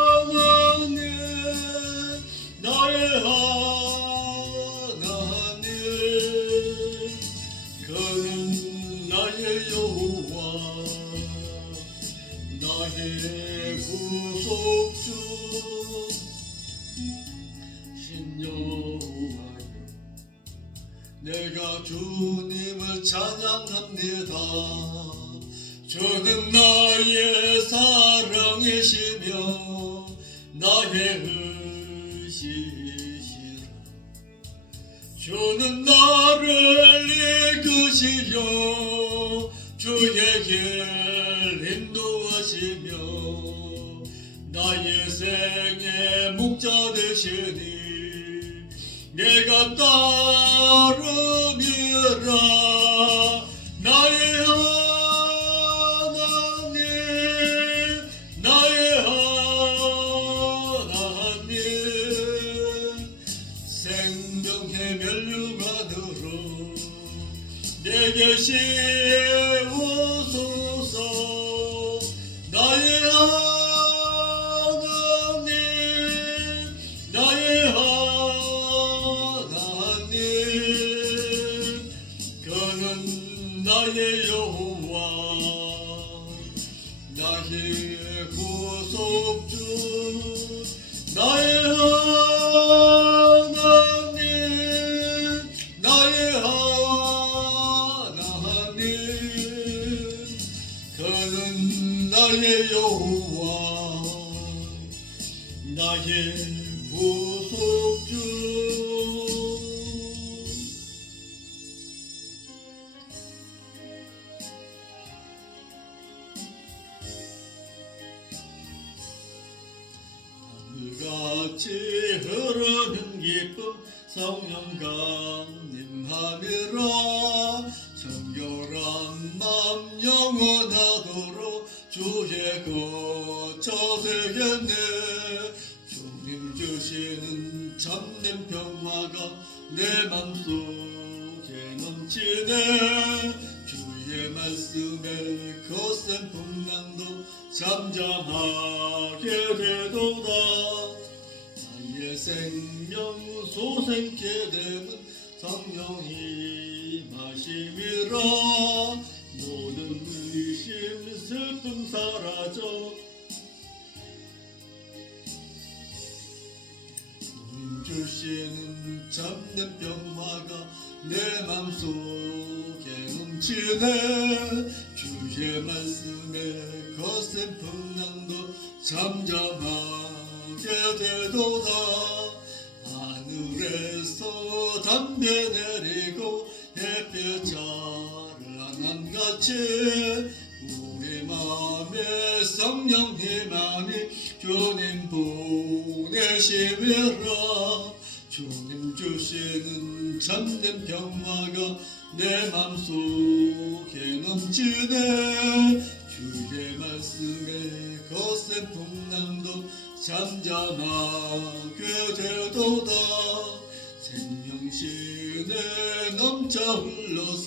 하나님 나의 하나님 그는 나의 여호와 나의 구속주 신여호와여 내가 주님을 찬양합니다. 주는 나의 사랑이시며 나의 의지시라. 주는 나를 이끄시려 주의 길 인도하시며 나의 생의 목자 되시니 내가 따름이라. 나의 하나님 나의 하나님 생명의 멸류관으로 내게 씌우소서. 나의 하나님 나의 하나님 그는 나의 여호와 나의 구속주 나의 하나님 나의 하나님 그는 나의 여호와 나의 구속주. 하늘같이 흐르는 기쁨 성령 강림하니라. 정결한 맘 영원하도록 주의 거처 되겠네. 주님 주시는 참된 평화가 내 맘속에 넘치네. 주의 말씀에 거센 풍랑도 잠잠하게 되도다. 나의 생명 소생케 되는 성령이 마심이라. 모든 의심 슬픔 사라져 주님 주시는 참된 평화가 내 맘속에 넘치네. 주의 말씀에 거센 풍랑도 잠잠하게 되도다. 하늘에서 담배 내리고 햇볕 자라난 같이 우리 마음에 성령이 많이 주님 보내심이라. 주님 주시는 참된 평화가 내 맘속에 넘치네. 주의 말씀에 거센 풍랑도 잠잠하게 되도다. 생명신에 넘쳐 흘러서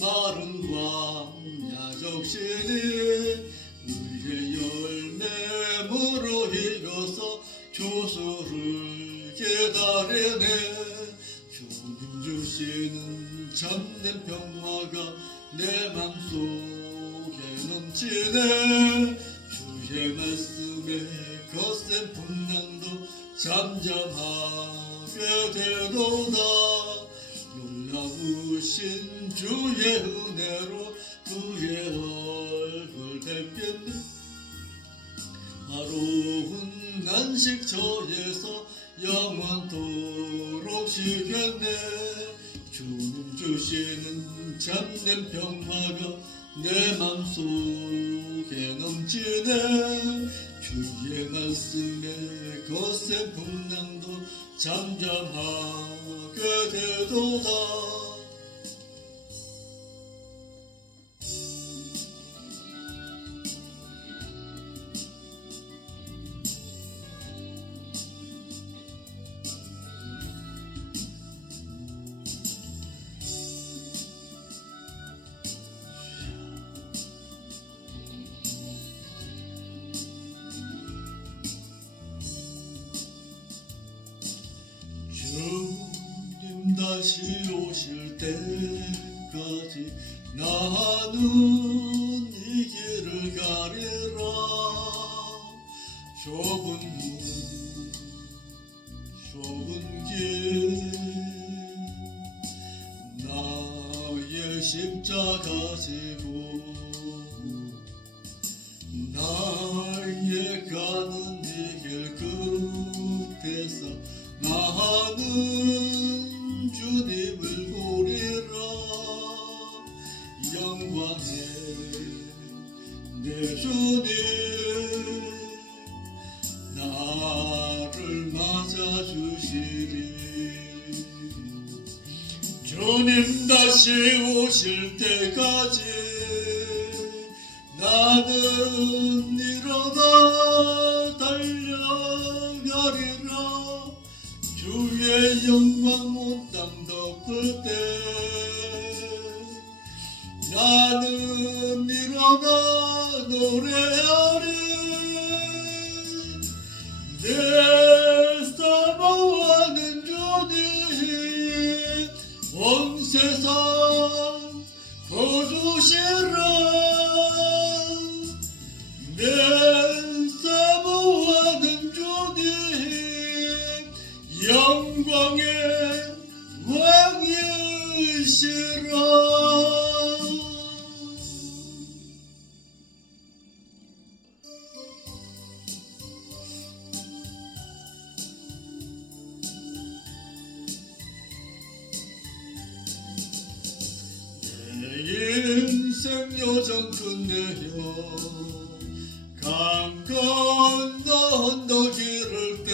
마른 광야 적시니 의의 열매무로 익어서 주수를 기다리네. 주님 주시는 참된 평화가 내 맘속에 넘치네. 주의 말씀에 거센 풍랑도 잠잠하게 되도다. 놀라우신 주의 은혜로 그의 얼굴 뵙겠네. 하루은 안식처에서 영원토록 쉬겠네. 주님 주시는 참된 평화가 내 맘속에 넘치네. 주의 말씀에 거센 풍랑도 잠잠하게 되도다. 다시 오실 때까지 나는 이 길을 가리라. 좁은 문 좁은 길 나의 십자가 지고 나의 가는 이 길 끝에서 나는 주님을 보리라. 영광의 내 주님 나를 맞아주시리. 주님 다시 오실 때까지 나는 일어나 달려가리라. 주의 영광 온 땅 덮을 때 나는 일어나 노래하리. 내 사모하는 주님 온 세상 거두시라. 내 사모하는 주님 영광의 왕이시라. 인생 여정 끝내려 강 건너 언덕 이를 때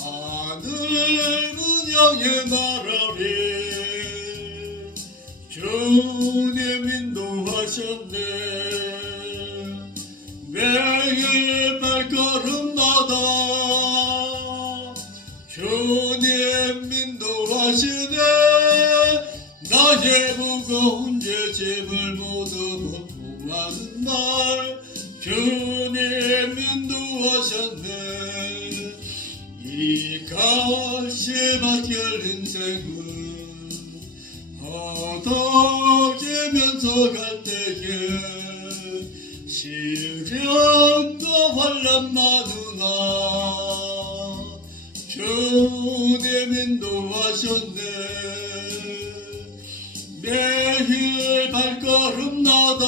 하늘은 향해 말하리. 주님 인도하셨네. 매일 발걸음마다 주님 인도하시네. 나의 무거운 죄짐을 모두 벗고 하는 날 주님 인도하셨네. 이 가시밭길 인생은 허덕이면서 갈 때에 시련과 환난 많으나 주님 인도하셨네. 매일 발걸음마다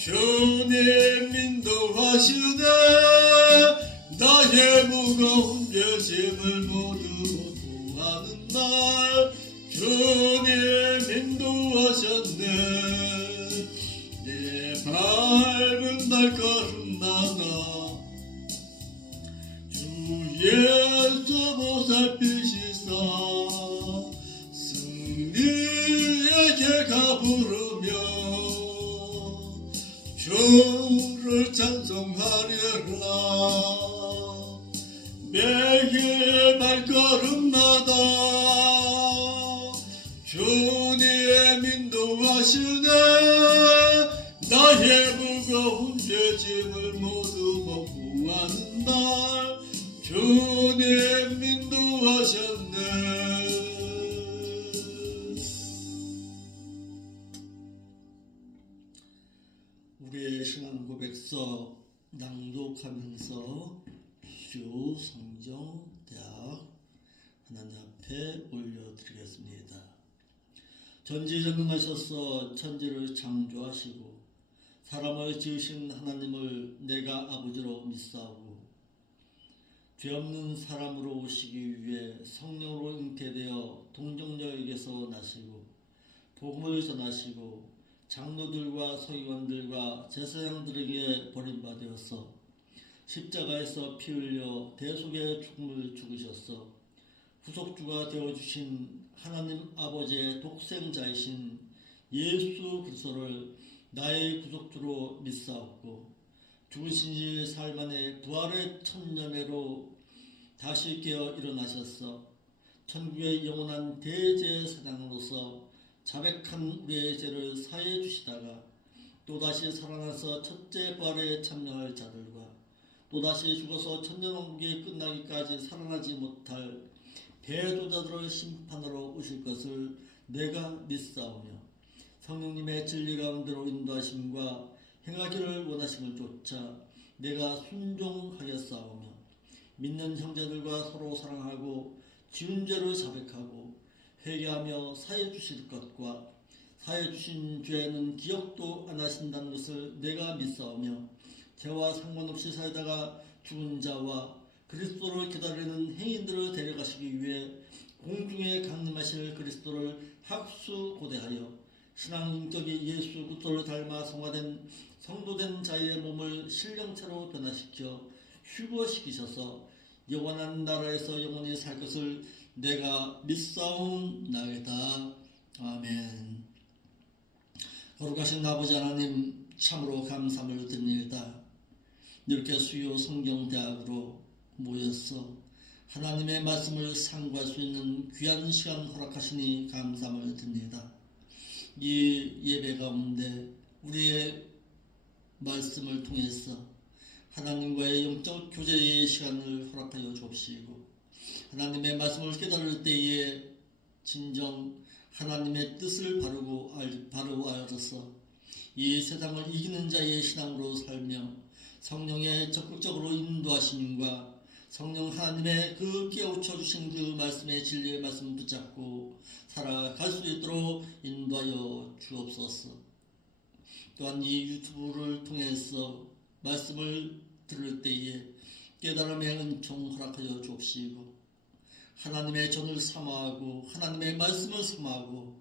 주님 인도하시네. 나의 무거운 죄짐을 모두 벗고 하는 날 주님 인도하셨네. 내 밟은 발걸음마다 주 예수 보살피시사 승리에게 가부르며 주를 찬송하리라. 매일 발걸음마다 주님 인도하시네. 나의 무거운 죄짐을 모두 벗고 하는 날 주님 인도하셨네. 우리의 신앙 고백서 낭독하면서 주 성경 대학 하나님 앞에 올려드리겠습니다. 전지전능하셔서 천지를 창조하시고 사람을 지으신 하나님을 내가 아버지로 믿사오고 죄 없는 사람으로 오시기 위해 성령으로 잉태되어 동정녀에게서 나시고 복음을 전하시고 장로들과 서기관들과 제사장들에게 버림받으어서 십자가에서 피 흘려 대속의 죽음을 죽으셨어 후속주가 되어주신 하나님 아버지의 독생자이신 예수 그리스도를 나의 구속주로 믿사옵고 죽으신 지 사흘 만에 부활의 천년회로 다시 깨어 일어나셨어 천국의 영원한 대제사장으로서 자백한 우리의 죄를 사해 주시다가 또다시 살아나서 첫째 부활에 참여할 자들과 또다시 죽어서 천년왕국이 끝나기까지 살아나지 못할 배도자들을 심판하러 오실 것을 내가 믿사오며 성령님의 진리 가운데로 인도하심과 행하기를 원하심을 쫓아 내가 순종하겠사오며 믿는 형제들과 서로 사랑하고 지은 죄를 자백하고 회개하며 사해 주실 것과 사해 주신 죄는 기억도 안 하신다는 것을 내가 믿사오며 죄와 상관없이 살다가 죽은 자와 그리스도를 기다리는 행인들을 데려가시기 위해 공중에 강림하실 그리스도를 학수고대하여 신앙 인격이 예수 그리스도를 닮아 성화된 성도된 자의 몸을 신령체로 변화시켜 휴거시키셔서 영원한 나라에서 영원히 살 것을 내가 믿사옵나이다. 아멘. 거룩하신 아버지 하나님, 참으로 감사를 드립니다. 이렇게 수요 성경대학으로 모여서 하나님의 말씀을 상고할 수 있는 귀한 시간 허락하시니 감사를 드립니다. 이 예배 가운데 우리의 말씀을 통해서 하나님과의 영적 교제의 시간을 허락하여 주옵시고 하나님의 말씀을 깨달을 때에 진정 하나님의 뜻을 바로 알아서 이 세상을 이기는 자의 신앙으로 살며 성령의 적극적으로 인도하심과 성령 하나님의 그 깨우쳐 주신 그 말씀의 진리의 말씀 붙잡고 살아갈 수 있도록 인도하여 주옵소서. 또한 이 유튜브를 통해서 말씀을 들을 때에 깨달음의 은총 허락하여 주옵시고 하나님의 전을 사모하고 하나님의 말씀을 사모하고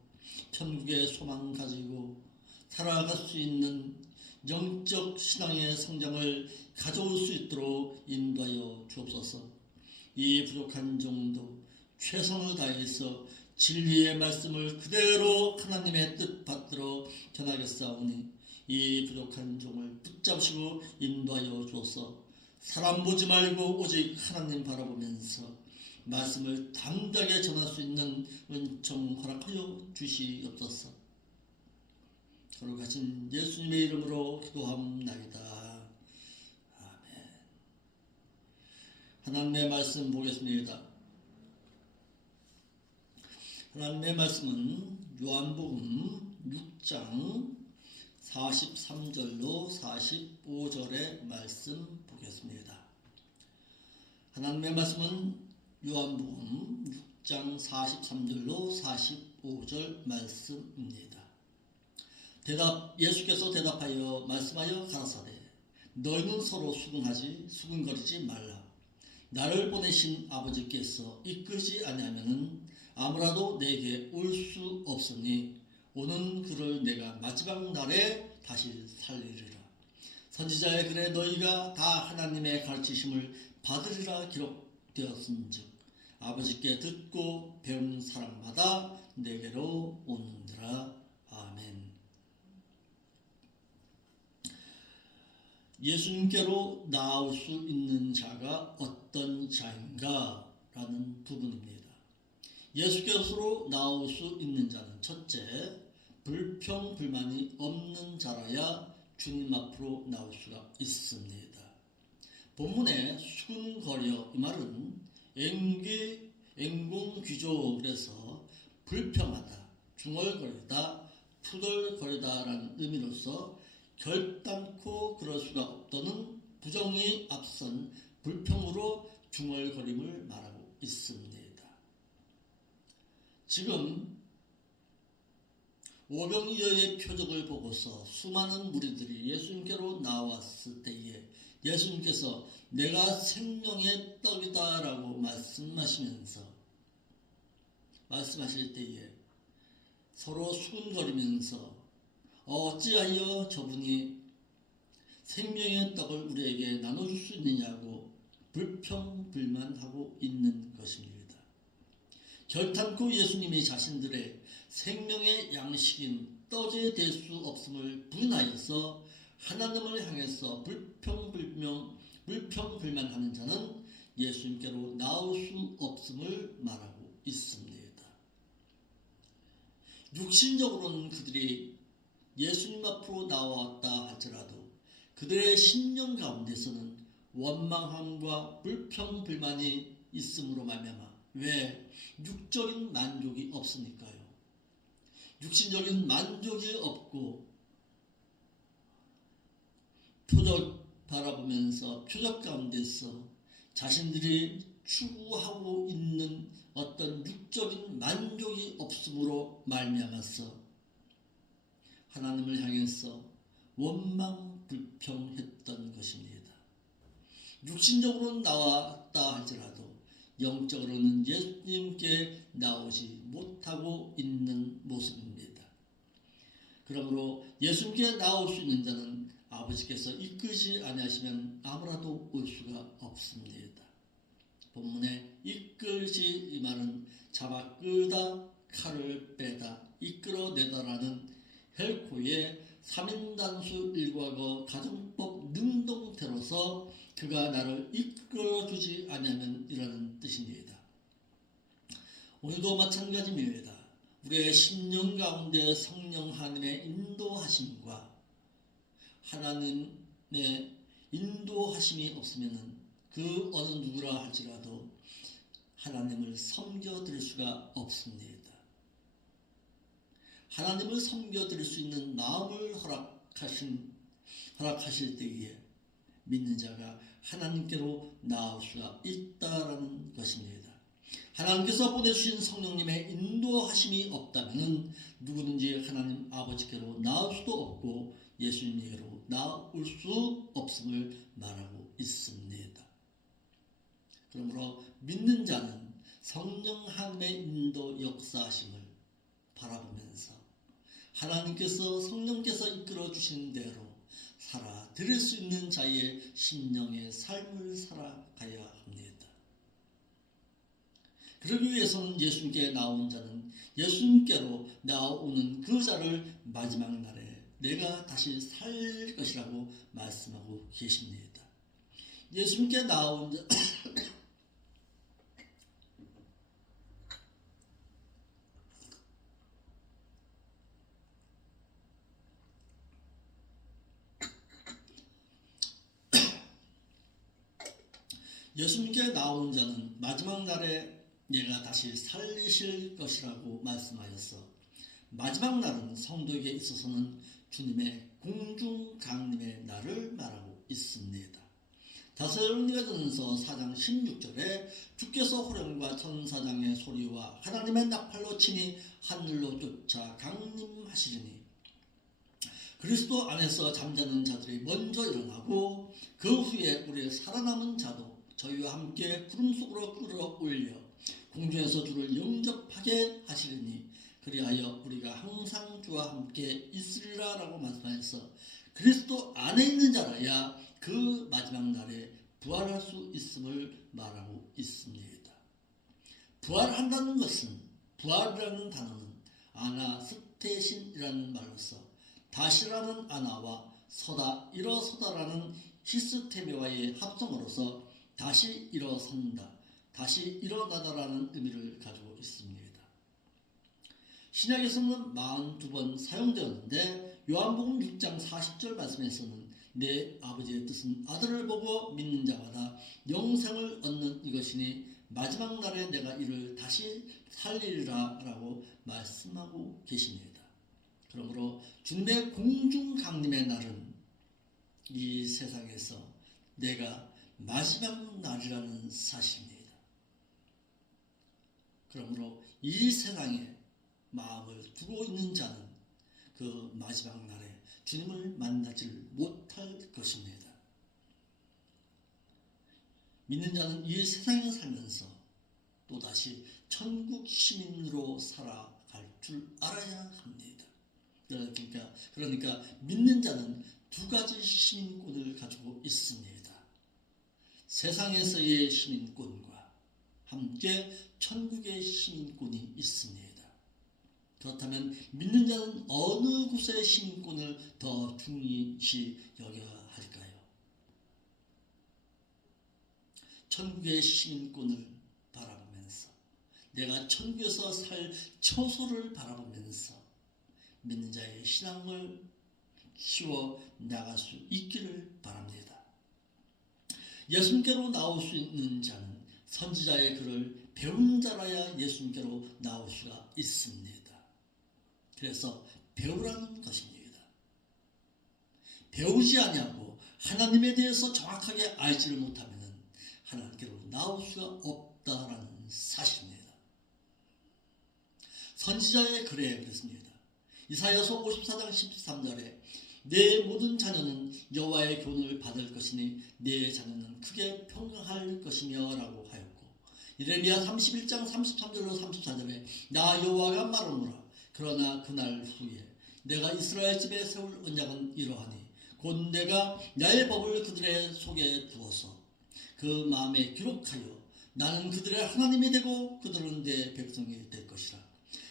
천국의 소망 가지고 살아갈 수 있는 영적 신앙의 성장을 가져올 수 있도록 인도하여 주옵소서. 이 부족한 종도 최선을 다해서 진리의 말씀을 그대로 하나님의 뜻 받들어 전하겠사오니 이 부족한 종을 붙잡으시고 인도하여 주옵소서. 사람 보지 말고 오직 하나님 바라보면서 말씀을 담대하게 전할 수 있는 은총 허락하여 주시옵소서. 거룩하신 예수님의 이름으로 기도합나이다. 아멘. 하나님의 말씀 보겠습니다. 하나님의 말씀은 요한복음 6장 43절로 45절의 말씀 보겠습니다. 하나님의 말씀은 요한복음 6장 43절로 45절 말씀입니다. 예수께서 대답하여 말씀하여 가라사대 너희는 서로 수근거리지 말라. 나를 보내신 아버지께서 이끌지 아니하면은 아무라도 내게 올 수 없으니 오는 그를 내가 마지막 날에 다시 살리리라. 선지자의 글에 너희가 다 하나님의 가르치심을 받으리라 기록되었은즉 아버지께 듣고 배운 사람마다 내게로 오는지라. 아멘. 예수님께로 나올 수 있는 자가 어떤 자인가? 라는 부분입니다. 예수께로 나올 수 있는 자는 첫째, 불평불만이 없는 자라야 주님 앞으로 나올 수가 있습니다. 본문에 수근거려 이 말은 앵공귀조 그래서 불평하다, 중얼거리다, 투덜거리다라는 의미로서 결단코 그럴 수가 없다는 부정이 앞선 불평으로 중얼거림을 말하고 있습니다. 지금 오병이어의 표적을 보고서 수많은 무리들이 예수님께로 나왔을 때에 예수님께서 내가 생명의 떡이다 라고 말씀하실 때에 서로 수근거리면서 어찌하여 저분이 생명의 떡을 우리에게 나눠줄 수 있느냐고 불평불만하고 있는 것입니다. 결탄코 예수님이 자신들의 생명의 양식인 떡이 될 수 없음을 부인하여서 하나님을 향해서 불평불만하는 자는 예수님께로 나올 수 없음을 말하고 있습니다. 육신적으로는 그들이 예수님 앞으로 나왔다 할지라도 그들의 심령 가운데서는 원망함과 불평불만이 있음으로 말미암아 왜? 육적인 만족이 없으니까요. 육신적인 만족이 없고 표적 바라보면서 표적 가운데서 자신들이 추구하고 있는 어떤 육적인 만족이 없음으로 말미암아서 하나님을 향해서 원망 불평했던 것입니다. 육신적으로 나왔다 할지라도 영적으로는 예수님께 나오지 못하고 있는 모습입니다. 그러므로 예수님께 나올 수 있는 자는 아버지께서 이끄지 아니하시면 아무라도 올 수가 없습니다. 본문에 이끌지 이 말은 잡아 끌다, 칼을 빼다, 이끌어내다라는 헬코의 3인단수 일과거 가정법 능동태로서 그가 나를 이끌어주지 아니하면 이라는 뜻입니다. 오늘도 마찬가지입니다. 우리의 심령 가운데 성령 하나님의 인도하심과 하나님의 인도하심이 없으면 그 어느 누구라 할지라도 하나님을 섬겨드릴 수가 없습니다. 하나님을 섬겨드릴 수 있는 마음을 허락하실 때에 믿는 자가 하나님께로 나올 수가 있다라는 것입니다. 하나님께서 보내주신 성령님의 인도하심이 없다면 누구든지 하나님 아버지께로 나올 수도 없고 예수님에게로 나올 수 없음을 말하고 있습니다. 그러므로 믿는 자는 성령 하나님의 인도 역사하심을 바라보면서 하나님께서 성령께서 이끌어 주신 대로 살아드릴 수 있는 자의 심령의 삶을 살아가야 합니다. 그러기 위해서는 예수님께 나온 자는 예수님께로 나오는 그 자를 마지막 날에 내가 다시 살 것이라고 말씀하고 계십니다. 예수님께 나온 자 예수님께 나온 자는 마지막 날에 내가 다시 살리실 것이라고 말씀하였어. 마지막 날은 성도에게 있어서는 주님의 공중 강림의 날을 말하고 있습니다. 데살로니가전서 4장 16절에 주께서 호령과 천사장의 소리와 하나님의 나팔로 치니 하늘로 쫓아 강림하시리니 그리스도 안에서 잠자는 자들이 먼저 일어나고 그 후에 우리의 살아남은 자도 저희와 함께 구름 속으로 끌어올려 공중에서 주를 영접하게 하시리니 그리하여 우리가 항상 주와 함께 있으리라 라고 말씀하셔서 그리스도 안에 있는 자라야 그 마지막 날에 부활할 수 있음을 말하고 있습니다. 부활한다는 것은 부활이라는 단어는 아나스테신이라는 말로서 다시라는 아나와 서다 일어서다라는 히스테미와의 합성어로서 다시 일어선다, 다시 일어나다라는 의미를 가지고 있습니다. 신약에서는 42번 사용되었는데 요한복음 6장 40절 말씀에서는 내 아버지의 뜻은 아들을 보고 믿는 자마다 영생을 얻는 이것이니 마지막 날에 내가 이를 다시 살리리라 라고 말씀하고 계십니다. 그러므로 주님의 공중 강림의 날은 이 세상에서 내가 마지막 날이라는 사실입니다. 그러므로 이 세상에 마음을 두고 있는 자는 그 마지막 날에 주님을 만나지 못할 것입니다. 믿는 자는 이 세상에 살면서 또다시 천국 시민으로 살아갈 줄 알아야 합니다. 그러니까 믿는 자는 두 가지 시민권을 가지고 있습니다. 세상에서의 시민권과 함께 천국의 시민권이 있습니다. 그렇다면 믿는 자는 어느 곳의 시민권을 더 중요시 여겨야 할까요? 천국의 시민권을 바라보면서 내가 천국에서 살 처소를 바라보면서 믿는 자의 신앙을 키워 나갈 수 있기를 바랍니다. 예수님께로 나올 수 있는 자는 선지자의 글을 배운 자라야 예수님께로 나올 수가 있습니다. 그래서 배우라는 것입니다. 배우지 아니하고 하나님에 대해서 정확하게 알지를 못하면 하나님께로 나올 수가 없다라는 사실입니다. 선지자의 글에 그렇습니다. 이사야서 54장 13절에 내 모든 자녀는 여호와의 교훈을 받을 것이니 내 자녀는 크게 평강할 것이며 라고 하였고, 예레미야 31장 33절로 34절에 나 여호와가 말하노라. 그러나 그날 후에 내가 이스라엘 집에 세울 언약은 이러하니 곧 내가 나의 법을 그들의 속에 두어서 그 마음에 기록하여 나는 그들의 하나님이 되고 그들은 내 백성이 될 것이라.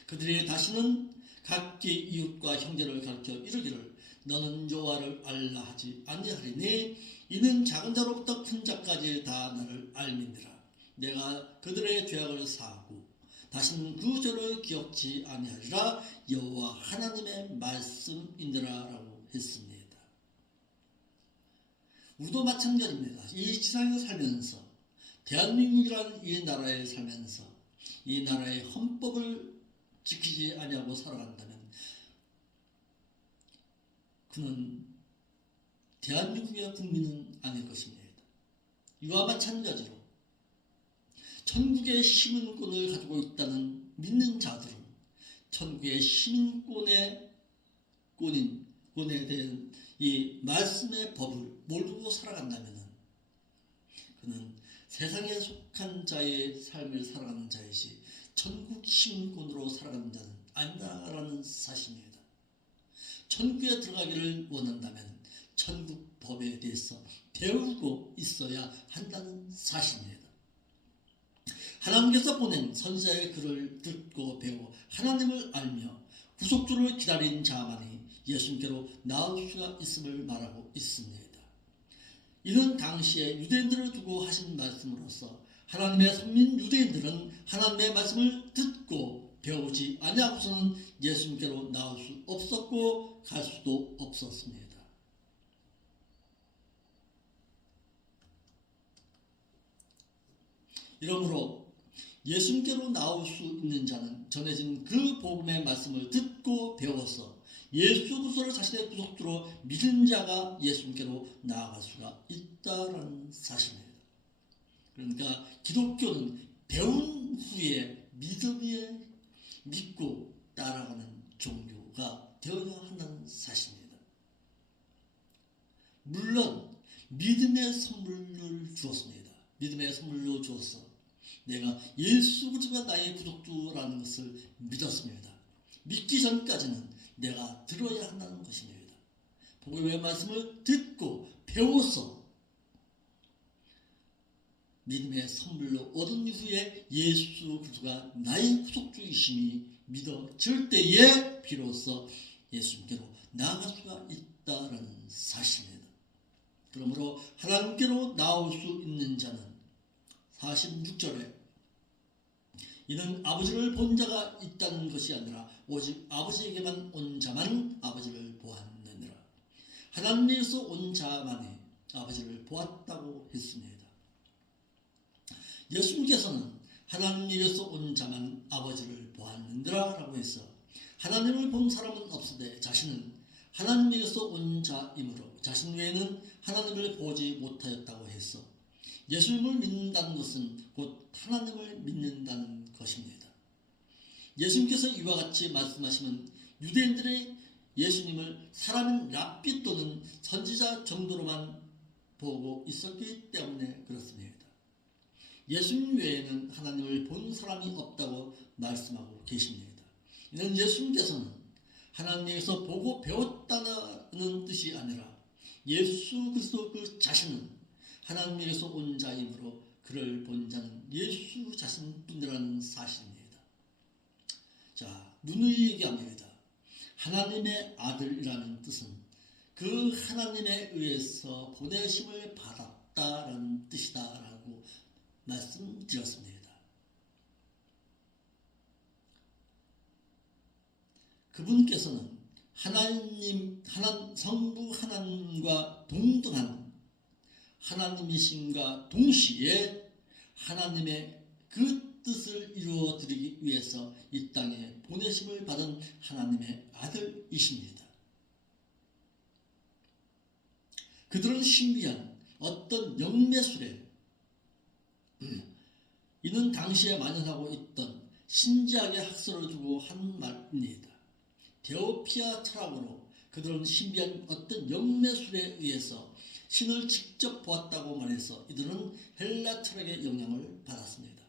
그들이 다시는 각기 이웃과 형제를 가르쳐 이르기를 너는 여호와를 알라 하지 아니하리니 이는 작은 자로부터 큰 자까지 다 나를 알미니라. 내가 그들의 죄악을 사하고 다시는 그 죄를 기억지 아니하리라. 여호와 하나님의 말씀이니라라고 했습니다. 우리도 마찬가지입니다. 이 지상에 살면서 대한민국이라는 이 나라에 살면서 이 나라의 헌법을 지키지 아니하고 살아간다면 그는 대한민국의 국민은 아닐 것입니다. 이와 마찬가지로 천국의 시민권을 가지고 있다는 믿는 자들은 천국의 시민권에 대한 이 말씀의 법을 모르고 살아간다면 그는 세상에 속한 자의 삶을 살아가는 자이지 천국 시민권으로 살아가는 자는 아니다라는 사실입니다. 천국에 들어가기를 원한다면 천국 법에 대해서 배우고 있어야 한다는 사실입니다. 하나님께서 보낸 선지자의 글을 듣고 배워 하나님을 알며 구속주를 기다린 자만이 예수님께로 나올 수가 있음을 말하고 있습니다. 이는 당시에 유대인들을 두고 하신 말씀으로서 하나님의 선민 유대인들은 하나님의 말씀을 듣고 배우지 아니하고서는 예수님께로 나올 수 없었고 갈 수도 없었습니다. 이러므로 예수님께로 나올 수 있는 자는 전해진 그 복음의 말씀을 듣고 배워서 예수 그리스도를 자신의 구속주로 믿은 자가 예수님께로 나아갈 수가 있다는 사실입니다. 그러니까 기독교는 배운 후에 믿음에 믿고 따라가는 종교가 되어야 한다는 사실입니다. 물론 믿음의 선물을 주었습니다. 믿음의 선물로 주어서 내가 예수 그리스도가 나의 구속주라는 것을 믿었습니다. 믿기 전까지는 내가 들어야 한다는 것입니다. 복음의 말씀을 듣고 배워서 믿음의 선물로 얻은 이후에 예수 그리스도가 나의 구속주이심이 믿어질 때에 비로소 예수님께로 나아갈 수가 있다는 사실입니다. 그러므로 하나님께로 나올 수 있는 자는 46절에 이는 아버지를 본 자가 있다는 것이 아니라 오직 아버지에게만 온 자만 아버지를 보았느니라. 하나님께서 온 자만이 아버지를 보았다고 했습니다. 예수님께서는 하나님께서 온 자만 아버지를 보았느니라 라고 해서 하나님을 본 사람은 없으되 자신은 하나님께서 온 자이므로 자신 외에는 하나님을 보지 못하였다고 해서 예수님을 믿는다는 것은 곧 하나님을 믿는다는 것입니다. 예수님께서 이와 같이 말씀하시면 유대인들의 예수님을 사람인 랍비 또는 선지자 정도로만 보고 있었기 때문에 그렇습니다. 예수님 외에는 하나님을 본 사람이 없다고 말씀하고 계십니다. 이는 예수님께서는 하나님에서 보고 배웠다는 뜻이 아니라 예수 그리스도 그 자신은 하나님에게서 온 자이므로 그를 본 자는 예수 자신뿐이라는 사실입니다. 자, 누누이 얘기합니다. 하나님의 아들이라는 뜻은 그 하나님에 의해서 보내심을 받았다라는 뜻이다라고 말씀드렸습니다. 그분께서는 성부 하나님과 동등한 하나님이신가 동시에 하나님의 그 뜻을 이루어 드리기 위해서 이 땅에 보내심을 받은 하나님의 아들이십니다. 그들은 신비한 어떤 영매술에 이는 당시에 만연하고 있던 신지학의 학설을 두고 한 말입니다. 데오피아 철학으로 그들은 신비한 어떤 영매술에 의해서 신을 직접 보았다고 말해서 이들은 헬라 철학의 영향을 받았습니다.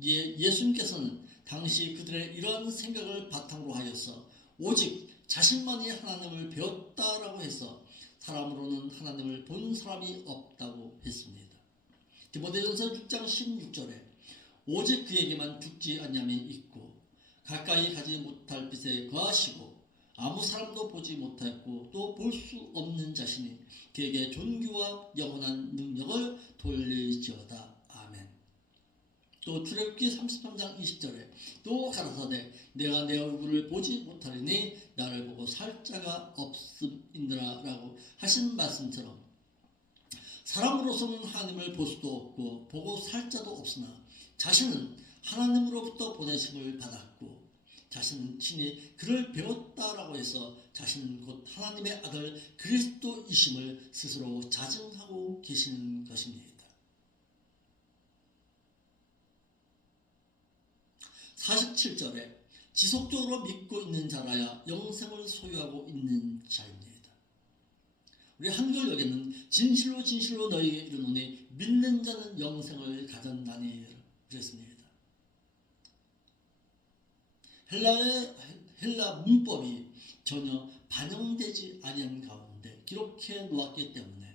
이에 예수님께서는 당시 그들의 이러한 생각을 바탕으로 하여서 오직 자신만이 하나님을 배웠다라고 해서 사람으로는 하나님을 본 사람이 없다고 했습니다. 디모데전서 6장 16절에 오직 그에게만 죽지 아니함이 있고 가까이 가지 못할 빛에 거하시고 아무 사람도 보지 못하였고 또 볼 수 없는 자신이 그에게 존귀와 영원한 능력을 돌릴지어다. 아멘. 또 출애굽기 33장 20절에 또 가라사대 내가 내 얼굴을 보지 못하리니 나를 보고 살 자가 없음이니라 라고 하신 말씀처럼 사람으로서는 하나님을 볼 수도 없고 보고 살 자도 없으나 자신은 하나님으로부터 보내심을 받았고 자신은 친히 그를 배웠다라고 해서 자신은 곧 하나님의 아들 그리스도이심을 스스로 자증하고 계시는 것입니다. 47절에 지속적으로 믿고 있는 자라야 영생을 소유하고 있는 자입니다. 우리 한글역에는 진실로 진실로 너희에게 이르노니 믿는 자는 영생을 가졌나니 그랬습니다. 헬라 문법이 전혀 반영되지 아니한 가운데 기록해 놓았기 때문에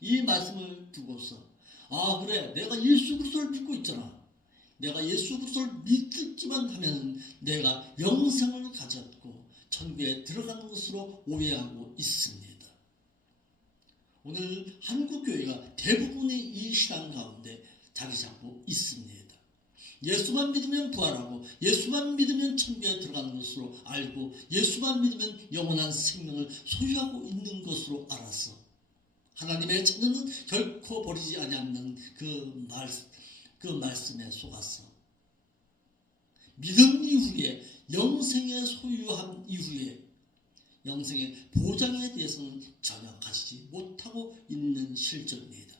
이 말씀을 두고서 아 그래 내가 예수 그리스도를 믿고 있잖아. 내가 예수 그리스도를 믿기만 하면 내가 영생을 가졌고 천국에 들어가는 것으로 오해하고 있습니다. 오늘 한국교회가 대부분의 이 신앙 가운데 자리 잡고 있습니다. 예수만 믿으면 부활하고 예수만 믿으면 천국에 들어가는 것으로 알고 예수만 믿으면 영원한 생명을 소유하고 있는 것으로 알아서 하나님의 자녀는 결코 버리지 아니하는 그 말씀에 속아서 믿음 이후에 영생의 소유함 이후에 영생의 보장에 대해서는 전혀 가지지 못하고 있는 실정입니다.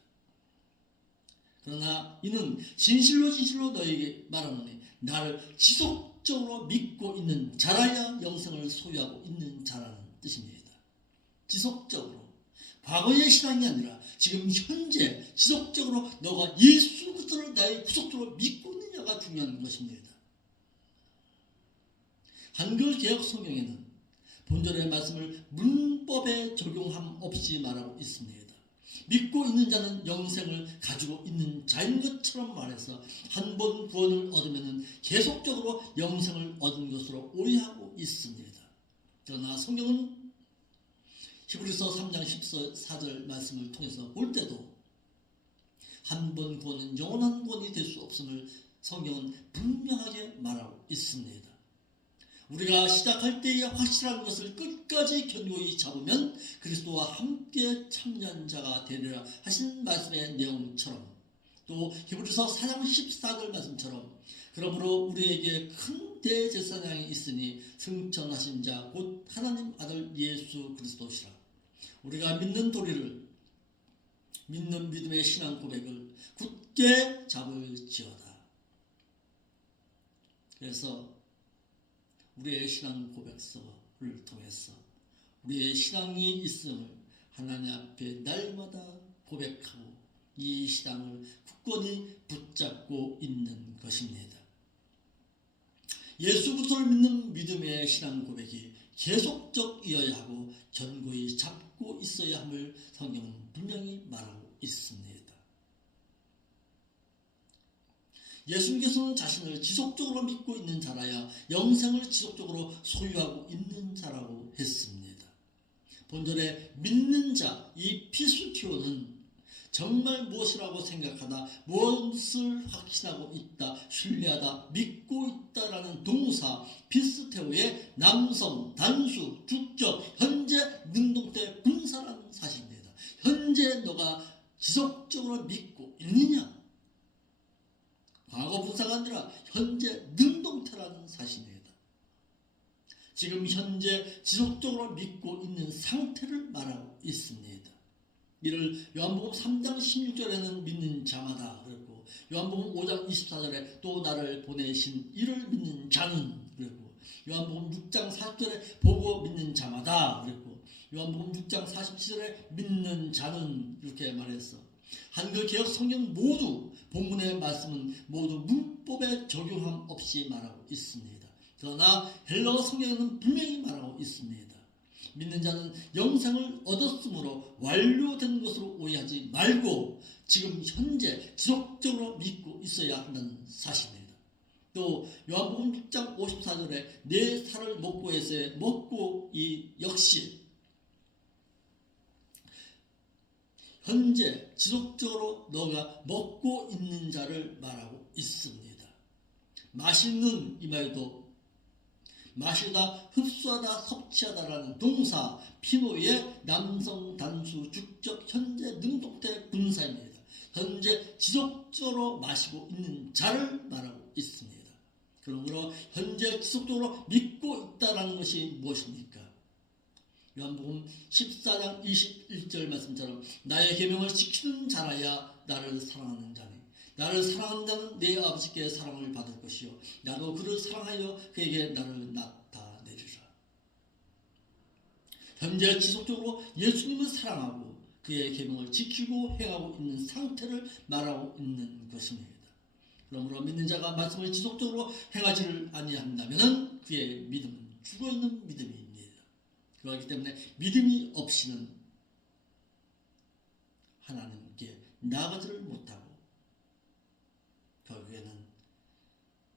그러나 이는 진실로 진실로 너희에게 말하노니 나를 지속적으로 믿고 있는 자라야 영생을 소유하고 있는 자라는 뜻입니다. 지속적으로 과거의 신앙이 아니라 지금 현재 지속적으로 너가 예수 그리스도를 나의 구속주로 믿고 있느냐가 중요한 것입니다. 한글 개혁 성경에는 본절의 말씀을 문법에 적용함 없이 말하고 있습니다. 믿고 있는 자는 영생을 가지고 있는 자인 것처럼 말해서 한 번 구원을 얻으면 계속적으로 영생을 얻은 것으로 오해하고 있습니다. 그러나 성경은 히브리서 3장 14절 말씀을 통해서 볼 때도 한 번 구원은 영원한 구원이 될 수 없음을 성경은 분명하게 말하고 있습니다. 우리가 시작할 때의 확실한 것을 끝까지 견고히 잡으면 그리스도와 함께 참여한 자가 되리라 하신 말씀의 내용처럼 또 히브리서 4장 14절 말씀처럼 그러므로 우리에게 큰 대제사장이 있으니 승천하신 자 곧 하나님 아들 예수 그리스도시라. 우리가 믿는 도리를 믿는 믿음의 신앙 고백을 굳게 잡을지어다. 그래서 우리의 신앙 고백서를 통해서 우리의 신앙이 있음을 하나님 앞에 날마다 고백하고 이 신앙을 굳건히 붙잡고 있는 것입니다. 예수 그리스도를 믿는 믿음의 신앙 고백이 계속적이어야 하고 견고히 잡고 있어야 함을 성경은 분명히 말하고 있습니다. 예수님께서는 자신을 지속적으로 믿고 있는 자라야 영생을 지속적으로 소유하고 있는 자라고 했습니다. 본절에 믿는 자, 이 피스티오는 정말 무엇이라고 생각하다, 무엇을 확신하고 있다, 신뢰하다, 믿고 있다라는 동사 피스테오의 남성, 단수, 주격, 현재 능동태 분사라는 사실입니다. 현재 너가 지속적으로 믿고 있느냐? 과거 분사가 아니라 지금 현재 지속적으로 믿고 있는 상태를 말하고 있습니다. 이를 요한복음 3장 16절에는 믿는 자마다 그랬고, 요한복음 5장 24절에 또 나를 보내신 이를 믿는 자는 그랬고, 요한복음 6장 40절에 보고 믿는 자마다 그랬고, 요한복음 6장 47절에 믿는 자는 이렇게 말했어. 한글 개혁 성경 모두 본문의 말씀은 모두 문법에 적용함 없이 말하고 있습니다. 그러나 헬라어 성경에는 분명히 말하고 있습니다. 믿는 자는 영생을 얻었으므로 완료된 것으로 오해하지 말고 지금 현재 지속적으로 믿고 있어야 한다는 사실입니다. 또 요한복음 6장 54절에 내 살을 먹고 해서 먹고 이 역시 현재 지속적으로 너가 먹고 있는 자를 말하고 있습니다. 맛있는 이 말도 마시다, 흡수하다, 섭취하다라는 동사 피노의 남성 단수 주격 현재 능동태 분사입니다. 현재 지속적으로 마시고 있는 자를 말하고 있습니다. 그러므로 현재 지속적으로 믿고 있다라는 것이 무엇입니까? 요한복음 14장 21절 말씀처럼 나의 계명을 지키는 자라야 나를 사랑하는 자니 나를 사랑하는 자는 내 아버지께 사랑을 받을 것이요 나도 그를 사랑하여 그에게 나를 나타내리라. 현재 지속적으로 예수님을 사랑하고 그의 계명을 지키고 행하고 있는 상태를 말하고 있는 것입니다. 그러므로 믿는 자가 말씀을 지속적으로 행하지를 아니한다면 그의 믿음은 죽어있는 믿음입니다. 그렇기 때문에 믿음이 없이는 하나님께 나아가지를 못하고 결국에는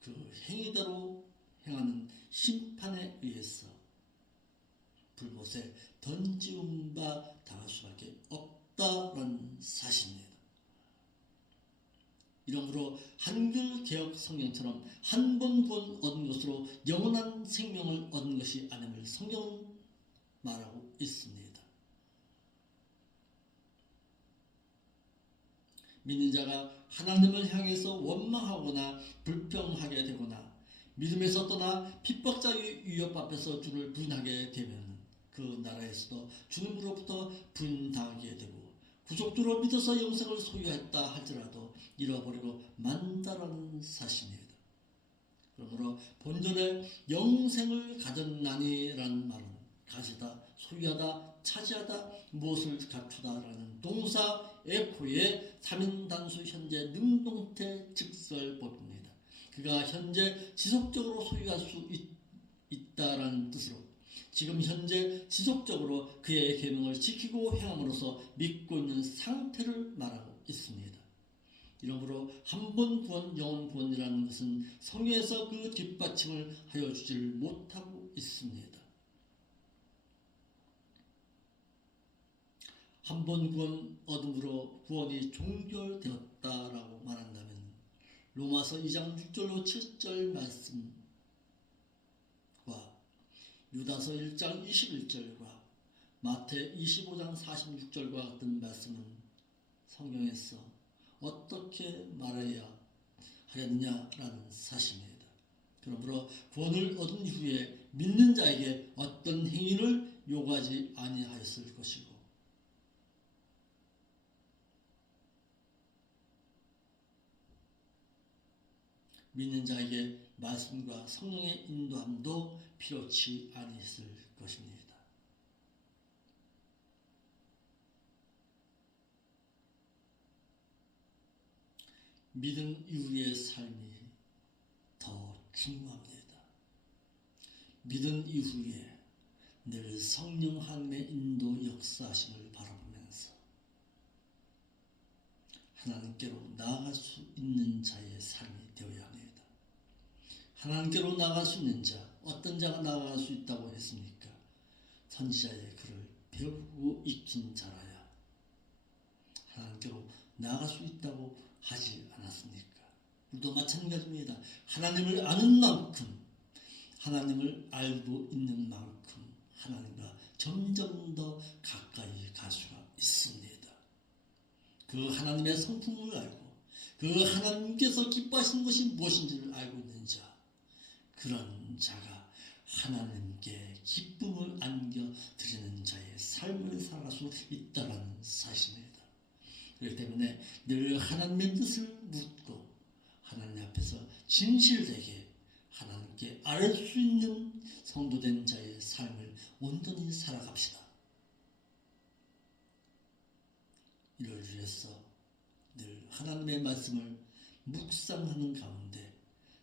그 행위대로 행하는 심판에 의해서 불못에 던지운 바 당할 수밖에 없다는 사실입니다. 이러므로 한글 개혁 성경처럼 한 번 구원 얻은 것으로 영원한 생명을 얻은 것이 아님을 성경은 말하고 있습니다. 믿는 자가 하나님을 향해서 원망하거나 불평하게 되거나 믿음에서 떠나 핍박자의 위협 앞에서 주를 부인하게 되면 그 나라에서도 주님으로부터 부인당하게 되고 구속주로 믿어서 영생을 소유했다 할지라도 잃어버리고 만다라는 사실입니다. 그러므로 본전에 영생을 가졌나니라는 말은 가지다, 소유하다, 차지하다, 무엇을 갖추다라는 동사 에코의 3인 단수 현재 능동태 직설법입니다. 그가 현재 지속적으로 소유할 수 있다라는 뜻으로 지금 현재 지속적으로 그의 계명을 지키고 행함으로써 믿고 있는 상태를 말하고 있습니다. 이러므로 한 번 구원, 영원 구원이라는 것은 성경에서 그 뒷받침을 하여 주지를 못하고 있습니다. 한 번 구원 얻음으로 구원이 종결되었다라고 말한다면 로마서 2장 6절로 7절 말씀과 유다서 1장 21절과 마태 25장 46절과 같은 말씀은 성경에서 어떻게 말해야 하겠느냐라는 사실입니다. 그러므로 구원을 얻은 이후에 믿는 자에게 어떤 행위를 요구하지 아니하였을 것이고 믿는 자에게 말씀과 성령의 인도함도 필요치 아니했을 것입니다. 믿음 이후의 삶이 더 중요합니다. 믿음 이후에 늘 성령 하나님의 인도 역사하심을 바라보면서 하나님께로 나아갈 수 있는 자의 삶이 되어야 합니다. 하나님께로 나아갈 수 있는 자, 어떤 자가 나아갈 수 있다고 했습니까? 선지자의 글을 배우고 익힌 자라야 하나님께로 나아갈 수 있다고 하지 않았습니까? 우리도 마찬가지입니다. 하나님을 아는 만큼, 하나님을 알고 있는 만큼 하나님과 점점 더 가까이 갈 수가 있습니다. 그 하나님의 성품을 알고 그 하나님께서 기뻐하시는 것이 무엇인지를 알고 있는 자, 그런 자가 하나님께 기쁨을 안겨드리는 자의 삶을 살아갈 수 있다는 사실입니다. 그렇기 때문에 늘 하나님의 뜻을 묻고 하나님 앞에서 진실되게 하나님께 아뢰 수 있는 성도된 자의 삶을 온전히 살아갑시다. 이를 위해서 늘 하나님의 말씀을 묵상하는 가운데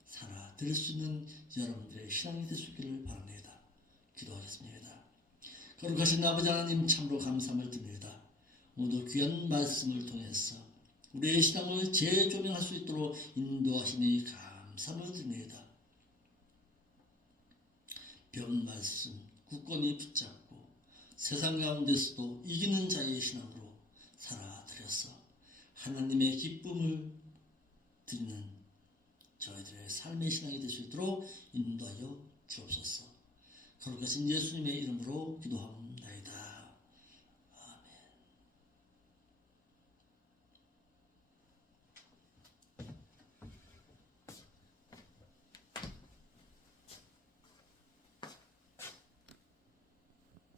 살아들을 수 있는 여러분들의 신앙이 될 수 있기를 바랍니다. 기도하겠습니다. 거룩하신 아버지 하나님, 참으로 감사함을 드립니다. 오늘 귀한 말씀을 통해서 우리의 신앙을 재조명할 수 있도록 인도하시니 감사함을 드립니다. 배운 말씀 굳건히 붙잡고 세상 가운데서도 이기는 자의 신앙으로 살아들여서 하나님의 기쁨을 드리는 저희들의 삶의 신앙이 될 수 있도록 인도하여 주옵소서. 거룩하신 예수님의 이름으로 기도합니다.